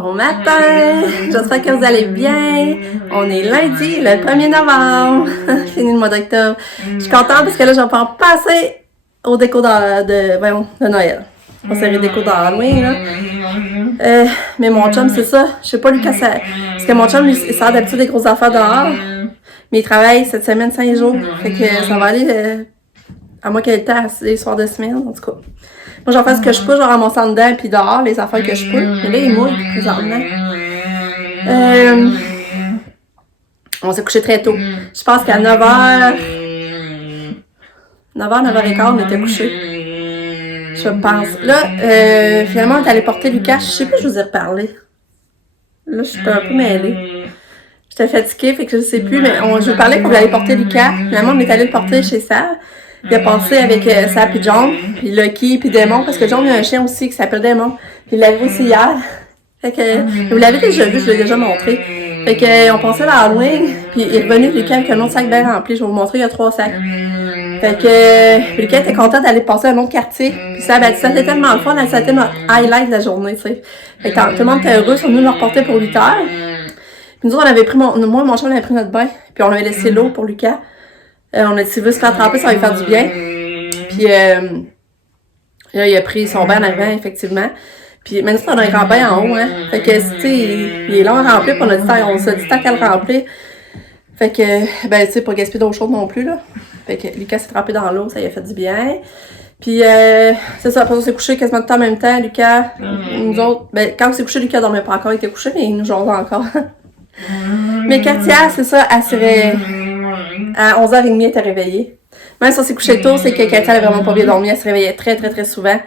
Bon matin! J'espère que vous allez bien. On est lundi, le 1er novembre. Fini le mois d'octobre. Je suis contente parce que là, je vais pouvoir passer au déco de Noël. On série déco d'Halloween, là. Mais mon chum, c'est ça. Je sais pas, Lucas, parce que mon chum, lui, il sort d'habitude des grosses affaires dehors. Mais il travaille cette semaine 5 jours. Fait que ça va aller, à moins qu'il ait le temps les soirs de semaine, en tout cas. Moi, j'en fais ce que je peux, je vais ramasser en dedans, puis dehors, les affaires que je peux. Mais là, il mouille, présentement. On s'est couché très tôt. Je pense qu'à 9h... 9h15, on était couchés. Je pense. Là, finalement, on est allé porter Lucas. Je sais plus, je vous ai reparlé. Là, je suis un peu mêlée. J'étais fatiguée, fait que je sais plus, mais je vous parlais qu'on voulait aller porter Lucas. Finalement, on est allé le porter chez Sarah. Il a passé avec Sarah puis John, puis Lucky, puis Démon, parce que John, il a un chien aussi qui s'appelle Démon. Puis il l'a vu aussi hier. Fait que, vous l'avez déjà vu, je l'ai déjà montré. Fait que, on passait dans Halloween, puis il est revenu Lucas avec un autre sac bien rempli. Je vais vous montrer, il y a 3 sacs. Fait que, Lucas était content d'aller passer à un autre quartier. Puis ça, ben, c'était tellement le fun, ça a été notre highlight de la journée, tu sais. Fait que tout le monde était heureux, ils sont venus nous reporter pour 8 heures. Puis nous autres, on avait pris moi et mon chum, on avait pris notre bain, puis on avait laissé l'eau pour Lucas. On a dit, s'il veut se faire tremper, ça va lui faire du bien. Puis là, il a pris son bain en arrivant, effectivement. Puis maintenant, on a un grand bain en haut, hein. Fait que, tu sais, il est long à remplir, puis on s'est dit tant qu'à le remplir. Fait que, ben, tu sais, pas gaspiller d'eau chaude non plus, là. Fait que Lucas s'est trempé dans l'eau, ça lui a fait du bien. Puis, c'est ça, après on s'est couché quasiment tout le temps en même temps, Lucas. Nous autres, ben, quand on s'est couché, Lucas dormait pas encore, il était couché, mais il nous jasait encore. Mais Katia, c'est ça, elle serait... À 11h30, elle était réveillée. Même si on s'est couché tôt, c'est que Katia, elle a vraiment pas bien dormi. Elle se réveillait très, très, très souvent.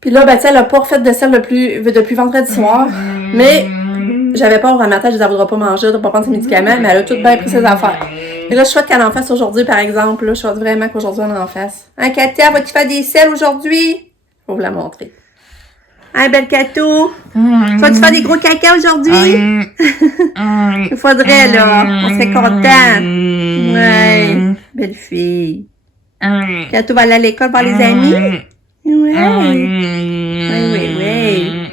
Puis là, ben, tu sais, elle a pas refait de sel depuis vendredi soir. Mais j'avais peur au matin, je disais, elle voudra pas manger, elle voudra pas prendre ses médicaments, mais elle a tout bien pris ses affaires. Et là, je souhaite qu'elle en fasse aujourd'hui, par exemple. Là, je souhaite vraiment qu'aujourd'hui, on en fasse. Hein, Katia, vas-tu faire des sels aujourd'hui? Faut vous la montrer. Hein, belle Catou? Vas-tu faire des gros caca aujourd'hui? Il faudrait, là. On serait content. Ouais. Belle fille. Catou va aller à l'école voir les amis? Ouais. Oui.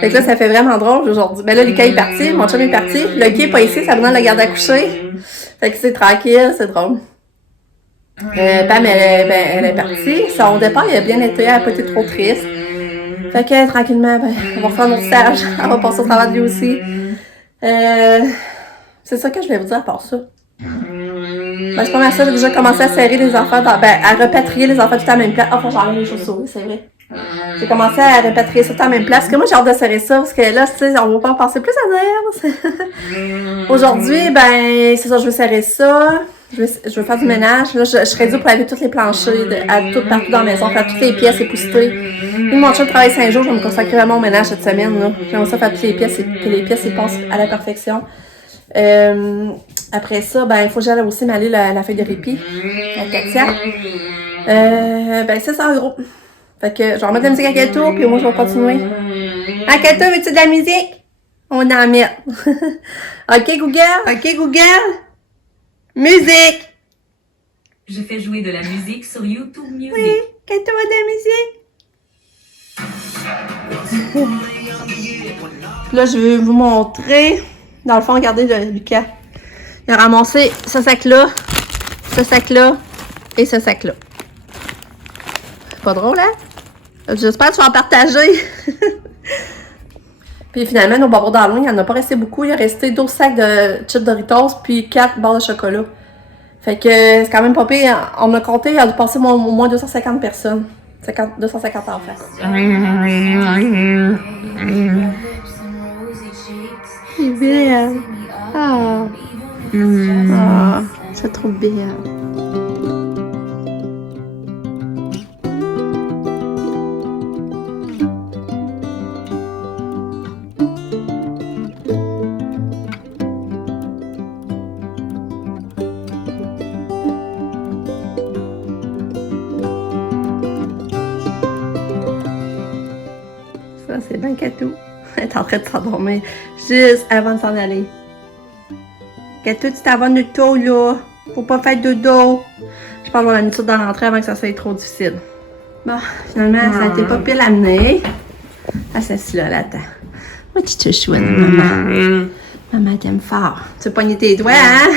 Fait que là, ça fait vraiment drôle aujourd'hui. Ben là, Lucas est parti, mon chum est parti. Lucky est pas ici, ça venait de la garde à coucher. Fait que c'est tranquille, c'est drôle. Pam, elle est partie. Son départ, il a bien été, elle a pas été trop triste. Fait que tranquillement, ben, on va refaire notre stage. Elle va passer au travail de lui aussi. C'est ça que je vais vous dire à part ça. Ben, c'est pas mal ça, j'ai déjà commencé à serrer les enfants, à repatrier les enfants tout à la même place. Ah, faut que j'enlève les chaussures, c'est vrai. J'ai commencé à repatrier ça tout à la même place. Parce que moi, j'ai hâte de serrer ça, parce que là, tu sais, on va pas en passer plus à dire. Aujourd'hui, ben, c'est ça, je veux serrer ça. Je veux faire du ménage. Là, je serais due pour laver tous les planchers, partout dans la maison, faire toutes les pièces épouster. Puis mon chum travaille 5 jours, je vais me consacrer vraiment au ménage cette semaine. J'aimerais ça faire toutes les pièces et que les pièces ils passent à la perfection. Après ça, ben, il faut que j'aille aussi m'aller la feuille de répit à Katia. Ben, c'est ça en gros. Fait que je vais remettre de la musique à Kato, puis moi je vais continuer. Ah, Kato, veux-tu de la musique? On en met. OK, Google. Musique! Je fais jouer de la musique sur YouTube Music. Oui, Kato a de la musique. Là, je vais vous montrer. Dans le fond, regardez Lucas. Il a ramassé ce sac-là et ce sac-là. C'est pas drôle, hein? J'espère que tu vas en partager. Puis finalement, nos bonbons d'Halloween, il n'y en a pas resté beaucoup. Il a resté 12 sacs de chips Doritos puis 4 barres de chocolat. Fait que c'est quand même pas pire. On a compté, il a passé au moins 250 personnes. 250 enfants. C'est bien. C'est trop bien. Ça, c'est bien Katou. Elle est en train de s'endormir juste avant de s'en aller. Katou, tu t'en vas de tôt, là. Faut pas faire de dodo. Je pense qu'on la mis tout dans l'entrée avant que ça soit trop difficile. Bon, finalement, ça a été pas pile amené. Elle s'est là, elle attend. Moi, Petit chouchou, maman. Maman t'aime fort. Tu veux pogner tes doigts, hein?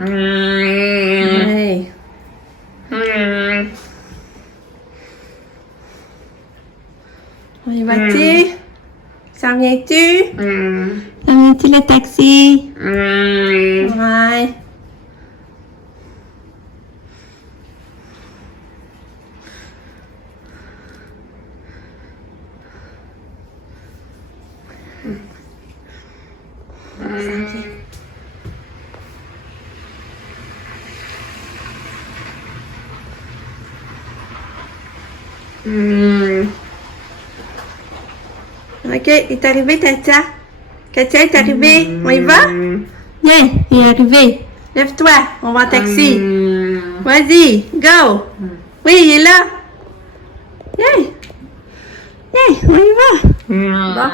Ouais. On y va-tu? S'en viens-tu? S'en viens-tu le taxi? Ouais. Ok, il est arrivé, Katia. Katia est arrivé. On y va? Viens, il est arrivé. Lève-toi, on va en taxi. Vas-y, go. Oui, il est là. Viens. Viens, on y va. Bon.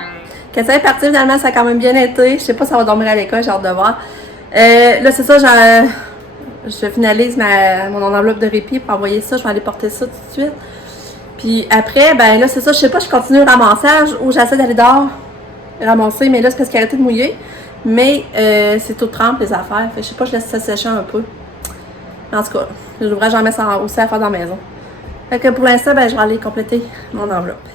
Katia est partie, finalement, ça a quand même bien été. Je sais pas si ça va dormir à l'école, j'ai hâte de voir. Là, c'est ça, je finalise mon enveloppe de répit pour envoyer ça. Je vais aller porter ça tout de suite. Puis après, ben là, c'est ça, je sais pas, je continue le ramassage ou j'essaie d'aller dehors ramasser, mais là, c'est parce qu'il a arrêté de mouiller. Mais c'est tout trempe, les affaires. Fait que je sais pas, je laisse ça sécher un peu. En tout cas, l'ouvrage, j'en mets ça aussi à faire dans la maison. Fait que pour l'instant, ben je vais aller compléter mon enveloppe.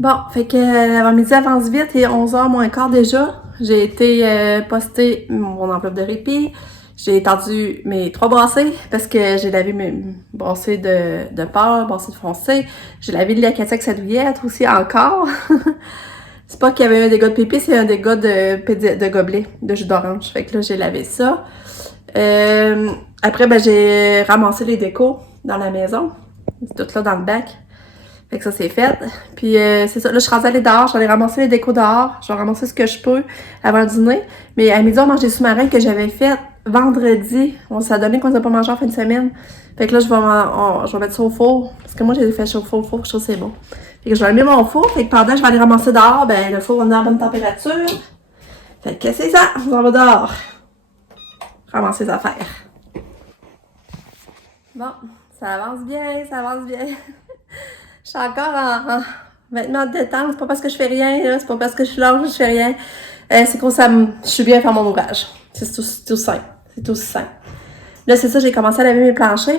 Bon, fait que l'avant-midi avance vite, il est 11h moins quart déjà. J'ai été poster mon enveloppe de répit. J'ai tendu mes 3 brassées parce que j'ai lavé mes brassées de porc, brassées de foncé. J'ai lavé de l'acacia avec sa douillette aussi encore. C'est pas qu'il y avait un dégât de pipi, c'est un dégât de gobelet, de jus d'orange. Fait que là, j'ai lavé ça. Après, ben j'ai ramassé les décos dans la maison. C'est tout là dans le bac. Fait que ça, c'est fait. Puis c'est ça. Là, je suis rendue allée dehors. Je vais aller ramasser les décos dehors. Je vais ramasser ce que je peux avant le dîner. Mais à midi, on mange des sous-marins que j'avais fait vendredi. On s'est donné qu'on n'a pas mangé en fin de semaine. Fait que là, je vais mettre ça au four. Parce que moi, j'ai fait chauffer au four. Je trouve que c'est bon. Fait que je vais allumer mon four. Fait que pendant que je vais aller ramasser dehors, ben le four va venir à bonne température. Fait que c'est ça. On va dehors. Ramasser les affaires. Bon, ça avance bien, ça avance bien. Je suis encore en vêtements de détente. C'est pas parce que je fais rien, là. C'est pas parce que je suis là que je fais rien. C'est que je suis bien à faire mon ouvrage. C'est tout simple. C'est tout simple. Là, c'est ça, j'ai commencé à laver mes planchers.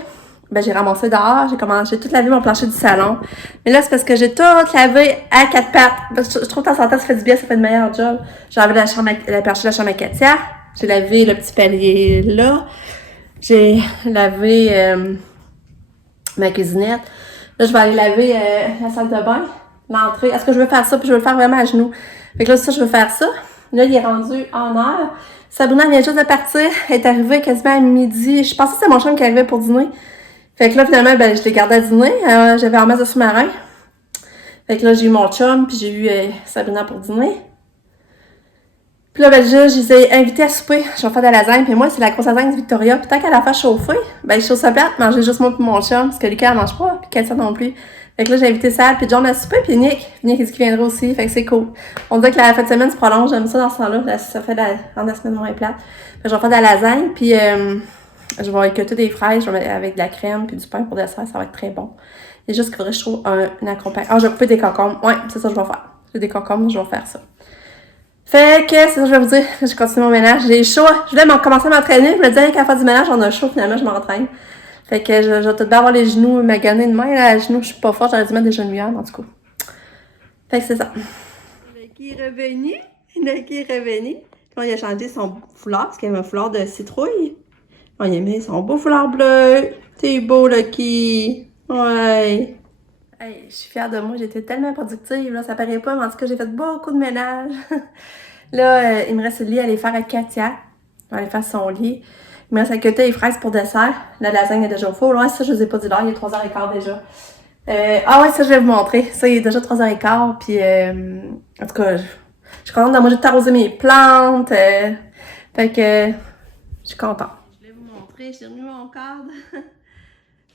Ben, j'ai ramassé dehors. J'ai tout lavé mon plancher du salon. Mais là, c'est parce que j'ai tout lavé à 4 pattes. Parce que je trouve que de temps en temps, ça fait du bien, ça fait une meilleure job. J'ai lavé le plancher de la chambre à Katia. J'ai lavé le petit palier là. J'ai lavé ma cuisinette. Là, je vais aller laver la salle de bain, l'entrée. Est-ce que je veux faire ça? Puis je veux le faire vraiment à genoux. Fait que là, ça, je veux faire ça. Là, il est rendu en heure. Sabrina vient juste de partir. Elle est arrivée quasiment à midi. Je pensais que c'était mon chum qui arrivait pour dîner. Fait que là, finalement, ben, je l'ai gardé à dîner. J'avais en masse de sous-marin. Fait que là, j'ai eu mon chum, puis j'ai eu Sabrina pour dîner. Puis là, ben, déjà, je les ai invités à souper. Je vais faire de la lasagne. Puis moi, c'est la grosse lasagne de Victoria. Puis tant qu'elle la fait chauffer, ben, je trouve ça plate. Manger juste moi et mon chum. Parce que Lucas, elle mange pas. Puis Katia non plus. Fait que là, j'ai invité Sal. Puis John à souper. Puis Nick est-ce qu'il viendra aussi. Fait que c'est cool. On dirait que la fin de semaine se prolonge. J'aime ça dans ce temps-là. Ça fait la semaine moins plate. Fait que je vais faire de la lasagne. Puis je vais écouter des fraises. Je vais mettre avec de la crème. Puis du pain pour dessert. Ça va être très bon. Il y a juste qu'il faudrait que je trouve un accompagnement. Ah, je vais couper des concombres. Ouais, c'est ça que je vais faire. J'ai des concombres. Je vais faire ça. Fait que, c'est ça que je vais vous dire. Je continue mon ménage. J'ai chaud. Je voulais commencer à m'entraîner. Je me disais qu'à faire du ménage, on a chaud. Finalement, je m'entraîne. Fait que je vais tout bien avoir les genoux maganés de main. Là, les genoux, je suis pas forte. J'aurais dû mettre des genouillères, en tout cas. Fait que c'est ça. Lucky est revenu. Lucky est revenu. Puis il a changé son foulard parce qu'il y avait un foulard de citrouille. On il a mis son beau foulard bleu. T'es beau, Lucky. Ouais. Hey, je suis fière de moi, j'étais tellement productive, là, ça paraît pas, mais en tout cas, j'ai fait beaucoup de ménage. Là, il me reste le lit à aller faire avec Katia. On va aller faire son lit. Il me reste à cueillir les fraises pour dessert. La lasagne est déjà au four. Ouais, ça, je vous ai pas dit l'heure, il est 3h15 déjà. Ah ouais, ça, je vais vous montrer. Ça, il est déjà 3h15, puis en tout cas, je suis contente de manger de t'arroser mes plantes. Fait que, je suis contente. Je vais vous montrer, j'ai remis mon cadre.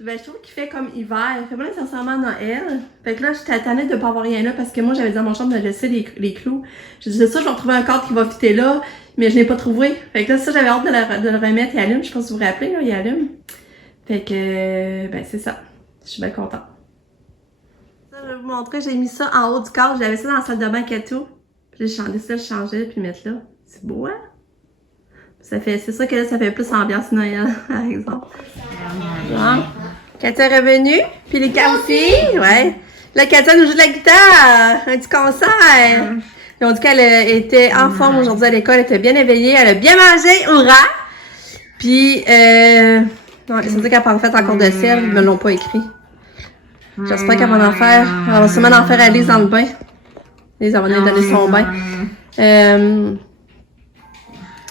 Ben, je trouve qu'il fait comme hiver. Il fait pas nécessairement Noël. Fait que là, j'étais tannée de pas avoir rien là parce que moi, j'avais dit à mon chambre de laisser les clous. Je disais ça, je vais retrouver un cadre qui va fitter là, mais je l'ai pas trouvé. Fait que là, ça, j'avais hâte de le remettre. Il allume. Je sais pas si vous vous rappelez, là, il allume. Fait que, ben, c'est ça. Je suis bien contente. Ça, Je vais vous montrer, j'ai mis ça en haut du corps. J'avais ça dans la salle de bain et tout. Puis j'ai décidé de le changer puis mettre là. C'est beau, hein? C'est sûr que là, ça fait plus ambiance Noël, par exemple. Bon. Katia est revenue. Puis les cas aussi. Ouais. Là, Katia nous joue de la guitare. Un petit concert. Ils ont dit qu'elle était en forme aujourd'hui à l'école. Elle était bien éveillée. Elle a bien mangé. Hurrah! Puis, non, ils ont dit qu'elle en fait encore de sel. Ils me l'ont pas écrit. J'espère qu'elle va en faire. Elle va sûrement en faire à Lise dans le bain. Lise, elle va lui donner son bain.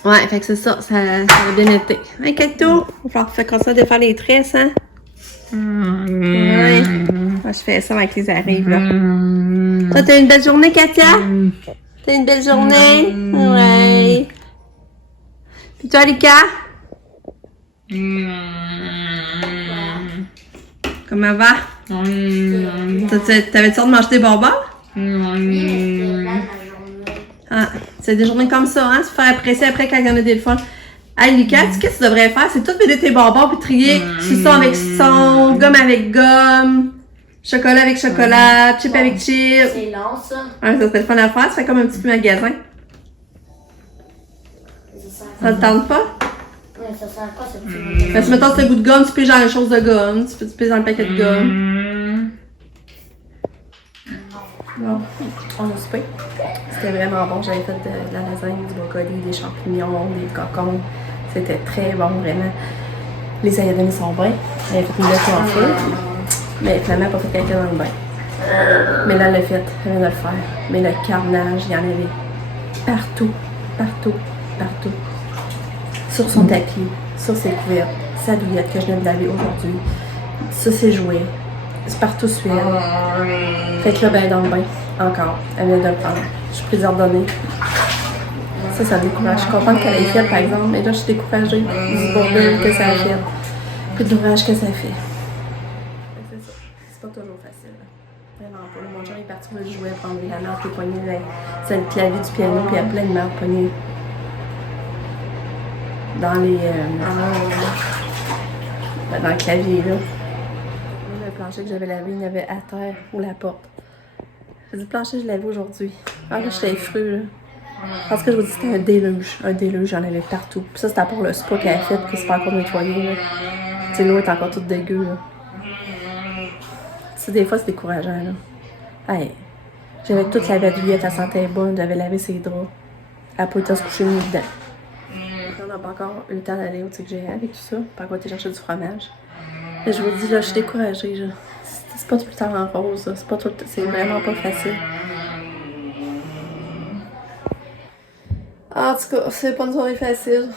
Ouais, fait que c'est ça. Ça a bien été. Hein, Kato? Il va falloir faire comme ça de faire les tresses, hein? Ouais. Je fais ça avec les arrives, là. Toi, t'as une belle journée, Katia? T'as une belle journée? Ouais. Puis toi, Lika? Comment va? T'avais-tu hâte de manger des bonbons? Ah, c'est des journées comme ça, hein? Se faire apprécier après quand il y en a des fun. Hey, Lika, tu sais qu'est-ce que tu devrais faire? C'est tout vider tes bonbons puis trier suçon avec suçon, gomme avec gomme, chocolat avec chocolat, chip avec chip. C'est long, ça. Ouais, ça serait le fun à faire. Ça fait comme un petit peu magasin. Ça te tente pas? Ouais, ça sert à quoi, ce petit Parce que mettons, c'est le goût de gomme, tu piges dans les choses de gomme. Tu piges dans le paquet de gomme. Bon, on a soupé. C'était vraiment bon. J'avais fait de la lasagne, du brocoli, des champignons, des cocons. C'était très bon, vraiment. Les avait donné son bain. Elle avait fait une lettre en feu. Mais finalement, elle n'a pas fait quelqu'un dans le bain. Mais là, elle l'a fait. Elle vient de le faire. Mais le carnage, il y en avait partout, partout, partout. Sur son tapis, sur ses couvertes, sa douillette que je viens de laver aujourd'hui, sur ses jouets. C'est partout sur elle. Fait que là, ben, dans le bain, encore. Elle vient de le prendre. Je suis prise d'ordonner. Ça décourage. Je suis contente qu'elle ait fait, par exemple, mais là, je suis découragée du bordel que ça a fait. Puis de l'ouvrage que ça fait. C'est ça. C'est pas toujours facile. Vraiment pas. Mon chien est parti pour le jouet, prendre la marque et poigner c'est le clavier du piano, puis il y a plein de marques poignées dans les. Dans le clavier, là. Le plancher que j'avais lavé, il y avait à terre ou la porte. J'ai dit, le plancher, je l'avais aujourd'hui. Ah, là, j'étais effreux, là. Parce que je vous dis, c'était un déluge. Un déluge, j'en avais partout. Puis ça, c'était pour le spa qu'elle a fait, puis c'est pas encore nettoyé, là. Tu sais, l'eau est encore toute dégueu, là. Tu sais, des fois, c'est décourageant, là. Hey, j'avais toute la douillette, elle sentait bonne, j'avais lavé ses draps. Elle a pas été se coucher nu dedans. On n'a pas encore eu le temps d'aller au Tigre Géant avec tout ça. Pas encore été chercher du fromage. Mais je vous dis, là, je suis découragée, là. C'est pas tout le temps en rose, là. C'est vraiment pas facile. En tout cas, c'est pas une soirée facile.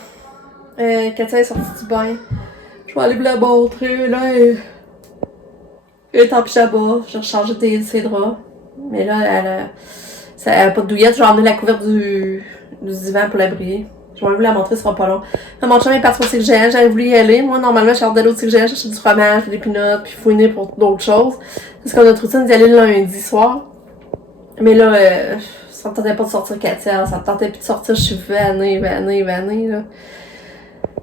Katia est sortie du bain. Je vais aller vous la montrer. Là, elle est en pyjama. J'ai rechargé ses draps. Mais là, elle a pas de douillette. Je vais emmener la couverte du divan pour la briller. Je vais vous la montrer, ce sera pas long. Là, mon chum est parti au Tigre Géant. J'avais voulu y aller. Moi, normalement, je suis hors d'aller au Tigre Géant, chercher du fromage, des peanuts, puis fouiner pour d'autres choses. Parce qu'on a trop routine d'y aller le lundi soir. Mais là, ça me tentait pas de sortir Katia, ça me tentait plus de sortir, je suis vannée, là.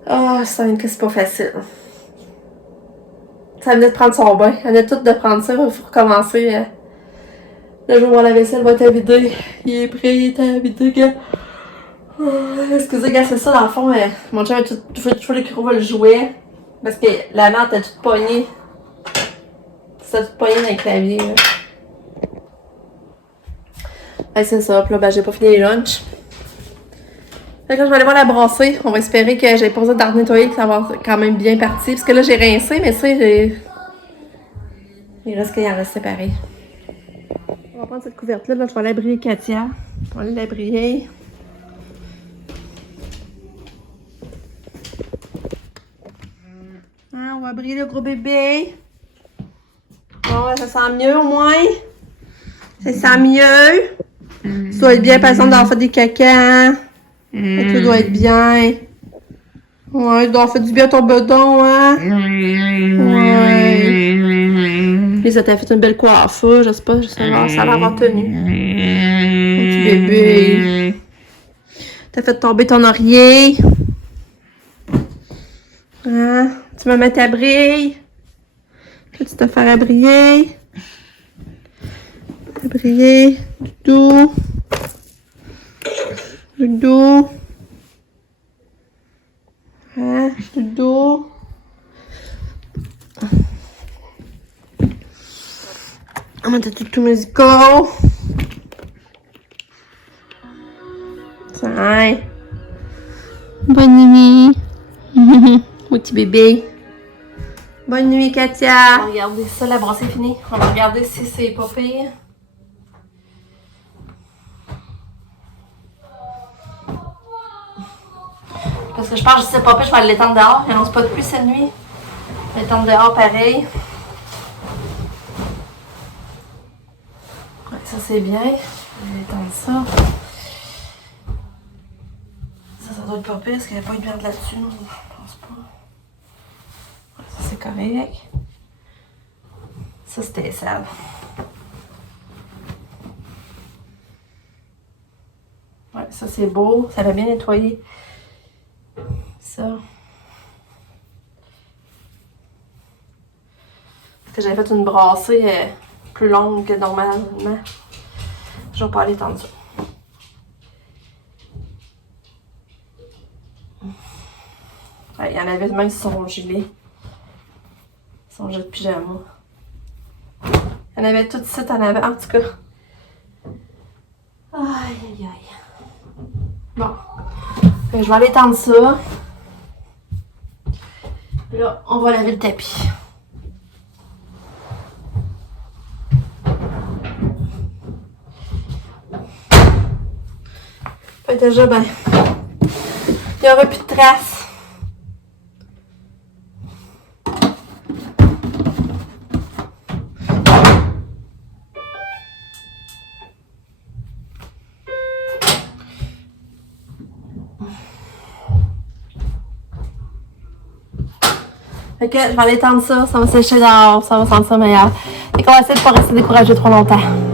Ah, ça vient que c'est pas facile. Ça venait de prendre son bain, elle venait toute de prendre ça, il faut recommencer. Le jour où la vaisselle va être vidée, il est prêt, il est à vider, gars. Excusez, gars, c'est ça, dans le fond, mon chum a tout le qu'il va le jouer, parce que la lampe était toute poignée. C'était toute poignée dans le clavier, là. Ouais, c'est ça. Puis là, ben, j'ai pas fini les lunchs. Fait que là, je vais aller voir la brasser. On va espérer que j'ai pas besoin d'en nettoyer, que ça va quand même bien parti. Parce que là, j'ai rincé, mais ça, il reste qu'il en reste séparé. On va prendre cette couverte-là. Là, je vais aller briller Katia. On va aller la briller. Hein, on va briller le gros bébé. Bon, ça sent mieux au moins. Ça sent mieux. Tu dois être bien, par exemple, d'avoir fait des caca. Tu dois être bien. Ouais, tu dois avoir fait du bien à ton bedon, hein? Ouais. Et ça t'a fait une belle coiffure, je sais pas, ça va avoir tenu. Mon petit bébé. T'as fait tomber ton oreiller. Hein? Tu me mets ta brille. Là, tu te feras briller. Gabriel, Doudou. Doudou. Hein, Doudou. On va mettre tout musical. Tiens. Bonne nuit. Mon petit bébé. Bonne nuit, Katia. On va regarder ça, la brosse est finie. On va regarder si c'est pas pire. Parce que je pense que si c'est pas pire, je vais aller l'étendre dehors. Il n'annonce pas de pluie cette nuit. L'étendre dehors pareil. Ouais, ça c'est bien. Je vais étendre ça. Ça doit être pas pire parce qu'il n'y a pas eu de merde là-dessus. Je pense pas. Ouais, ça c'est correct. Ça c'était sale. Ouais, ça c'est beau. Ça l'a bien nettoyé. Ça. Parce que j'avais fait une brassée plus longue que normalement. Je vais pas aller tendre ça. Ouais, il y en avait même sur son gilet. Son gilet de pyjama. Il y en avait tout ça en avant, en tout cas. Aïe, aïe, aïe. Bon. Je vais aller tendre ça. Là, on va laver le tapis. Fait déjà, ben, il n'y aura plus de traces. Fait que je vais aller tendre ça, ça va sécher dehors, ça va sentir meilleur. Et qu'on va essayer de ne pas rester découragé trop longtemps.